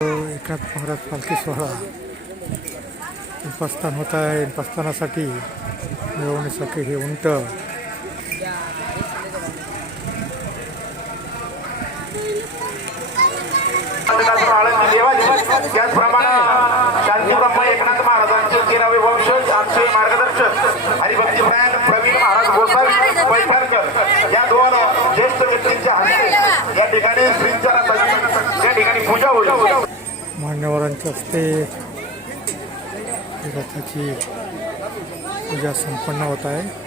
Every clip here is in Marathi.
एकनाथ महाराज पालखी सोहळा उपस्थान होत आहे. उपस्थानासाठी मिळवण्यासाठी हे उंट. त्याचप्रमाणे शांती देवाची एकनाथ महाराजांचे तेरावे वंशज आमचे मार्गदर्शक हरिभक्ती फॅन प्रवीण महाराज गोसावी पैठणकर या दोन ज्येष्ठ व्यक्तींच्या हस्ते या ठिकाणी श्री रथाची या ठिकाणी पूजा होईल मान्यवरांच्या हस्ते रथाची पूजा संपन्न होत आहे.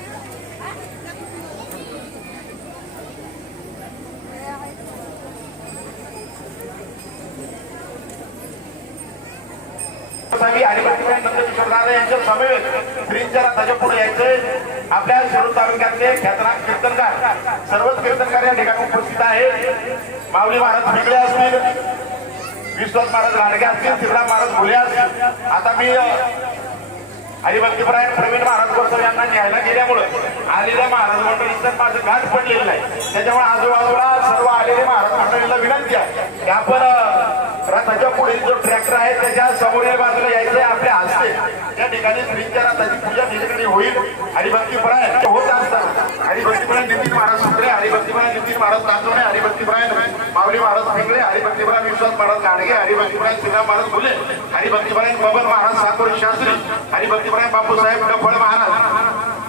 आपल्या शिरूर तालुक्यातले ख्यातनाम कीर्तनकार सर्वच कीर्तनकार या ठिकाणी उपस्थित आहेत. माऊली महाराज वेगळे असतील. विश्वास महाराज लांडगे असतील शिवराम महाराज भुले असतील. आता मी हरिभक्तीपरायण प्रवीण महाराज गोसावी यांना न्यायला गेल्यामुळं आलेल्या महाराज मंडळीचं माझं गाठ पडलेलं नाही. त्याच्यामुळे आजूबाजूला सर्व आलेले महाराज मंडळींना विनंती आहे की आपण रथाच्या पुढील जो ट्रॅक्टर आहे त्याच्या समोरील बाजूला यायचे आपल्या हस्ते. त्या ठिकाणी श्रींच्या रथाची पूजा ठिकाणी होईल. हरिभक्तीपरायण होत असतात हरिभक्तीपरायण नितीन महाराज सुत्रे हरिभक्तीपरायण नितीन महाराज तांदोणे हरिभक्तीपरायण माऊली महाराज पिंगळे हरिभक्तीपरायण विश्वास महाराज गाडगे हरिभक्तीपरायण श्रीराम महाराज फुले हरिभक्तीपरायण बबन महाराज साकोरी शास्त्री हरिभक्तीपरायण बापूसाहेब डफळ महाराज.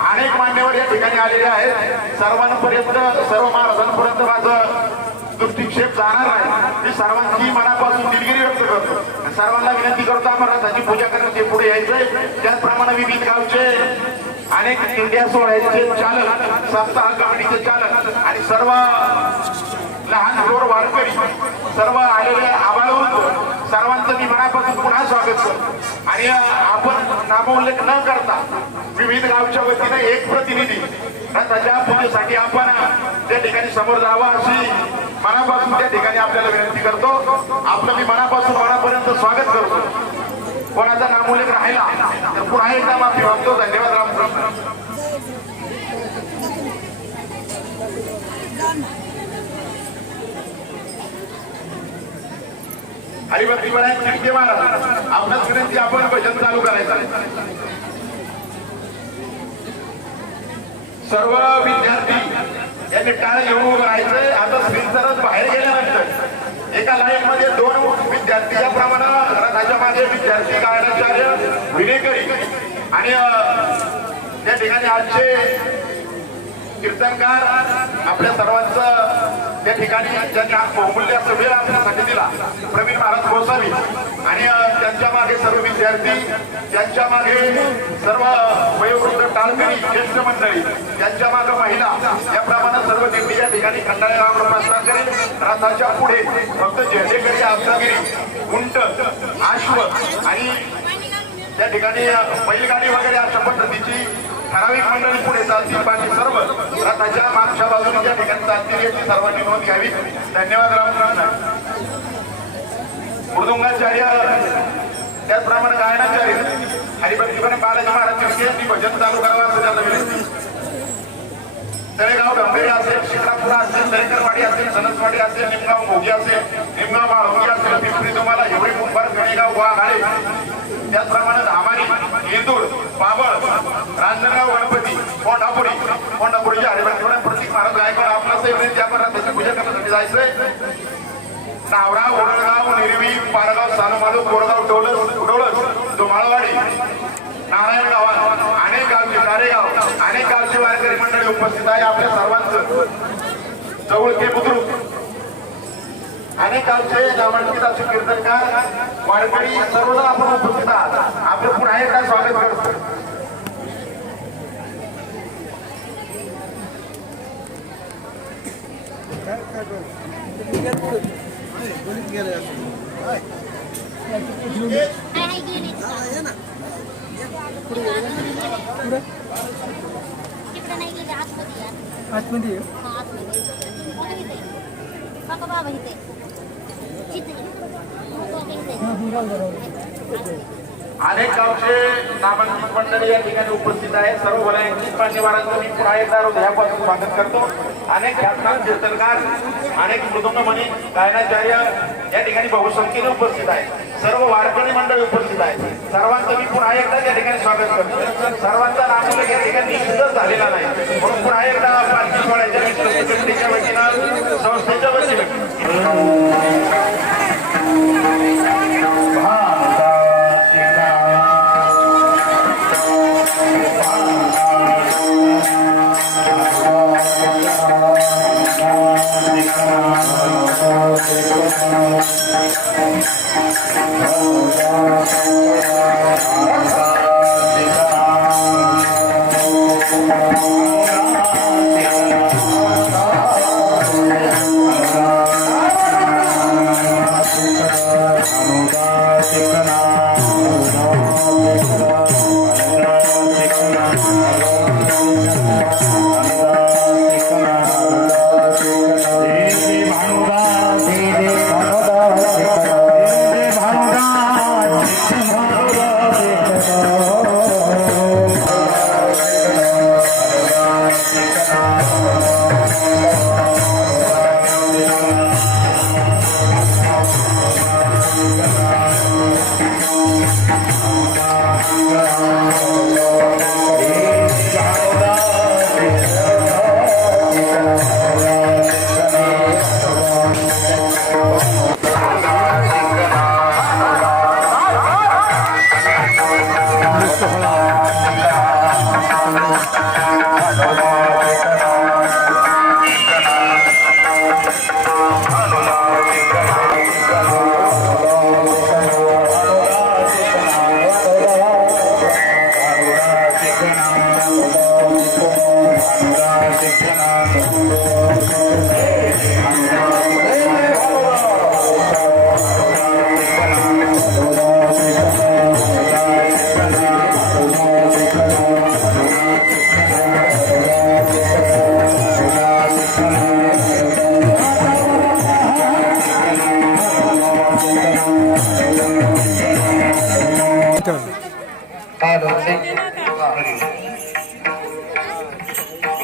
अनेक मान्यवर या ठिकाणी आलेले आहेत. सर्वांपर्यंत सर्व महाराजांपर्यंत माझं दृष्टिक्षेप जाणार आहे मी सर्वांची मनापासून दिलगिरी व्यक्त करतो. सर्वांना विनंती करतो आपण रथाची पूजा करण्यात ते पुढे यायचंय. त्याचप्रमाणे विविध गावचे अनेक इंडिया सोहळ्याचे चालक सप्ताह कमिटीचे चालक आणि सर्व लहान थोर वारकरी सर्व आलेले आबाळवंत सर्वांचं मी मनापासून पुन्हा स्वागत करतो. आणि आपण नामोल्लेख न करता विविध गावच्या वतीने एक प्रतिनिधी रथाच्या पूजेसाठी आपण त्या ठिकाणी समोर जावं अशी मनापासून त्या ठिकाणी आपल्याला विनंती करतो. आपलं मी मनापासून मनापर्यंत स्वागत करतो. कोणाचा नामोल्लेख राहिला तर पुन्हा एकदा माफी मागतो. धन्यवाद रामकृष्ण हरिभक्ती महाराज चिटके महाराज आपणास विनंती आपण भजन चालू करायचं. सर्व विद्यार्थी यांनी टाळ घेऊन उभं राहायचंय. आता श्रींसरच बाहेर गेल्यानंतर एका लाईन मध्ये दोन विद्यार्थी याप्रमाणे रथाच्या मागे विद्यार्थी गायनाचार्य विनेकरी आणि त्या ठिकाणी आजचे कीर्तनकार आपल्या सर्वांचं त्या ठिकाणी त्यांनी आज बहुमूल्य असं वेळ आपल्यासाठी दिला प्रवीण महाराज गोसावी आणि त्यांच्या मागे सर्व विद्यार्थी त्यांच्या मागे सर्व वयोवृद्ध टाळकरी ज्येष्ठ मंडळी त्यांच्या मागे महिला याप्रमाणे सर्व दिंडी या ठिकाणी खंडाळ्यावर प्रस्थान रथाच्या पुढे फक्त झेंडेकरी आमचागिरी उंट आश्व आणि त्या ठिकाणी बैलगाडी वगैरे अशा पद्धतीची ठराविक मंडळी पुढे चालतील. बाकी सर्व रथाच्या मागच्या बाजूने ज्या ठिकाणी चालतील. याची सर्वांनी नोंद घ्यावी. धन्यवाद रामकृष्ण. मृदुंगाचार्य त्याचप्रमाणे गायनाचार्य हरिभक्तीपणे बालाजी महाराज तिरके भजन चालू करावं असं त्यांना विनंती तळेगाव गंभीर असेल शिकापुरा असेल दरेकरवाडी असेल सनसवाडी असेल निमगाव मोगी असेल निमगाव माळोगी असेल पिंपरी तुम्हाला एवढे मुंबर गणेगाव आहे त्याचप्रमाणे धामारी इंदूर बाबळ रांजणगाव गणपती कोंढापुरी कोंढापुरीचे हरिभक्तीपणे प्रतीक महाराज गायकवाड आपला विनंती आपण त्याची पूजा करण्यासाठी जायचंय. नावरा ओडळगाव निरवी पारगाव सानुमालू कोरगाव टोलस डोळस धुमाळवाडी नारायण गावात अनेक गावचे कारेगाव अनेक गावचे वारकरी मंडळी उपस्थित आहे आपल्या सर्वांचं. जवळ के बुद्रुक अनेक गावचे नामांकित असे कीर्तनकार वारकरी सर्वजण आपण उपस्थित आहात. आपलं पुन्हा एकदा स्वागत करतो. आतमध्ये या. बाबा इथे. अनेक गावचे नामांकित मंडळी या ठिकाणी उपस्थित आहे सर्व वलयांकित मान्यवरांचं मी पुन्हा एकदा हृदयापासून स्वागत करतो. अनेक ख्यातनाम कीर्तनकार अनेक मृदुंगमणी गायनाचार्य या ठिकाणी बहुसंख्येने उपस्थित आहे सर्व वारकरी मंडळी उपस्थित आहे सर्वांचं मी पुन्हा एकदा या ठिकाणी स्वागत करतो. सर्वांचा नामोल्लेख या ठिकाणी निश्चितच झालेला नाही. म्हणून पुन्हा एकदा पालखी सोहळ्याच्या संस्थेच्या वतीनं संस्थेच्या वतीनं. इथं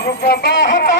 ही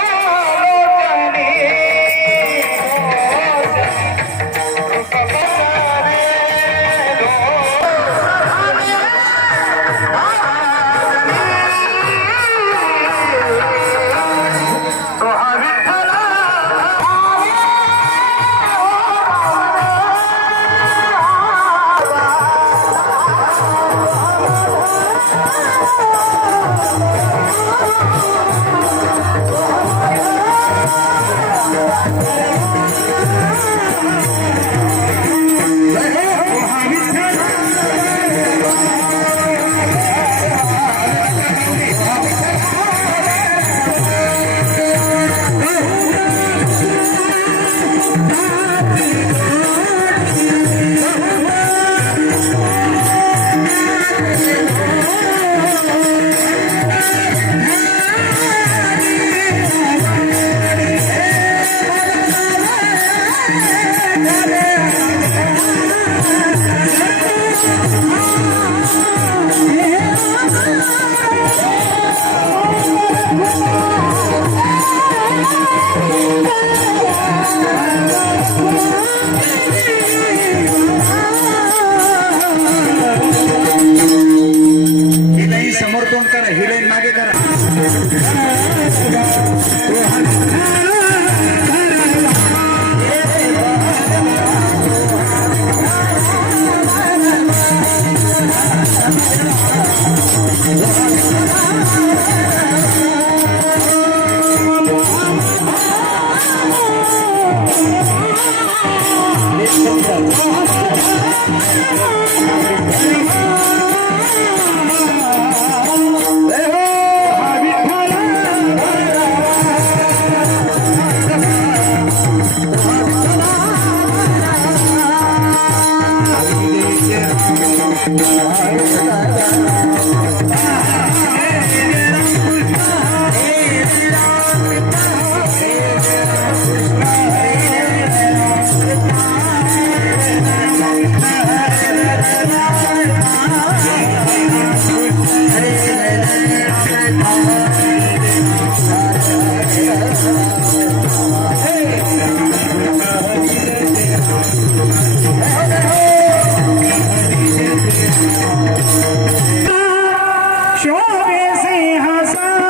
शोभे से हसा